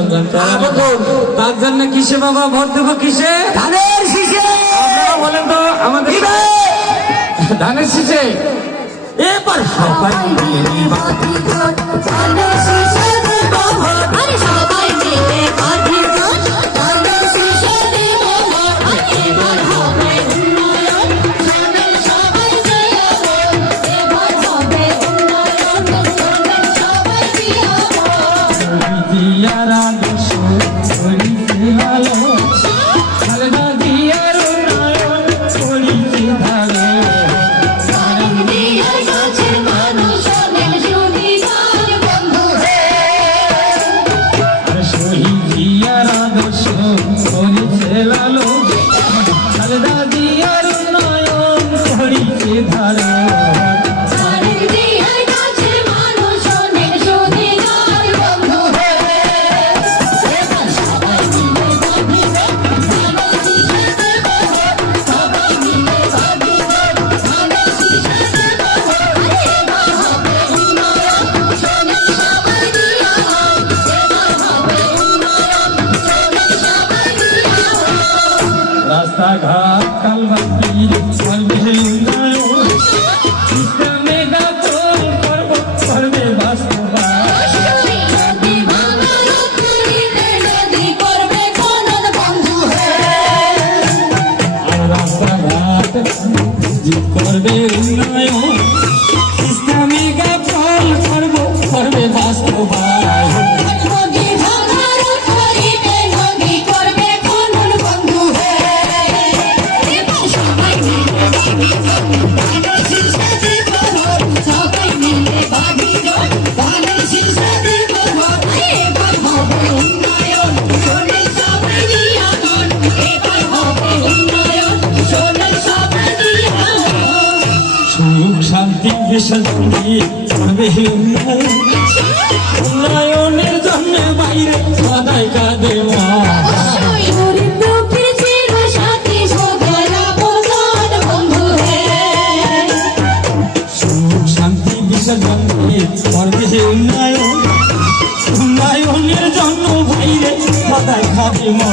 সংগ্রাম চালানো। তার জন্য কিসে বাবা ভোট দেবো? কিসে? ধানের শীষে। আপনারা বলেন তো আমাদের ধানের শীষে। এবার সবাই মিলে বাঁধি ভোট, ধানের শীষে দেব ভোট। আরে সবাই মিলে বাঁধি ভোট, ধানের শীষে দেব ভোট। এবার হবে উন্নয়ন, শোনেন সবাই দিয়া ভোট। এবার হবে উন্নয়ন, শোনেন সবাই দিয়া ভোট। দিয়ার আদর্শ করিতে ভালো, খালেদা দিয়ার উন্নয়ন করিতে ভালো। সারাং দিয়ার কাছের মানুষ শোনেন সুবিধার বন্ধু হে। আর শহীদ দিয়ার আদর্শ করিতে ভালো, খালেদা দিয়ার উন্নয়ন করিতে ভালো। সারাং দিয়ার কাছের মানুষ শোনেন সুবিধার বন্ধু হে। এবার সবাই মিলে বাঁধি ভোট, ধানের শীষে দেব ভোট। সবাই মিলে বাঁধি ভোট, ধানের শীষে দেব ভোট। এবার হবে উন্নয়ন, শোনেন সবাই দিয়া ভোট। এবার হবে উন্নয়ন, শোনেন সবাই দিয়া ভোট। রাস্তাঘাট কালবাতি করবে উন্নয়ন, ইসলামে গাজল করব করবে বাস্তবায়ন। নদী ভাঙা রক্ষিতে নদী করবে খনন বন্ধু হে। আর রাস্তাঘাট করবে উন্নয়ন, ইসলামে গাজল করব করবে বাস্তবায়ন। নদী ভাঙা রক্ষিতে নদী করবে খনন বন্ধু হে। এবার সবাই মিলে বাঁধি ভোট, ধানের শীষে দেব ভোট। সবাই মিলে বাঁধি ভোট, ধানের শীষে দেব ভোট। এবার হবে উন্নয়ন, শোনেন সবাই দিয়া ভোট। এবার হবে উন্নয়ন, শোনেন সবাই দিয়া ভোট। সুখ শান্তি বিশান্তি করবে উন্নয়ন, উন্নয়নের জন্য বাইরে সদাই কাঁদে মা। গরিব দুঃখীর চির সাথী সবার আপনজন বন্ধু হে। সুখ শান্তি বিসর্জনে করবে উন্নয়ন, উন্নয়নের জন্য বাইরে সদাই কাঁদে মা।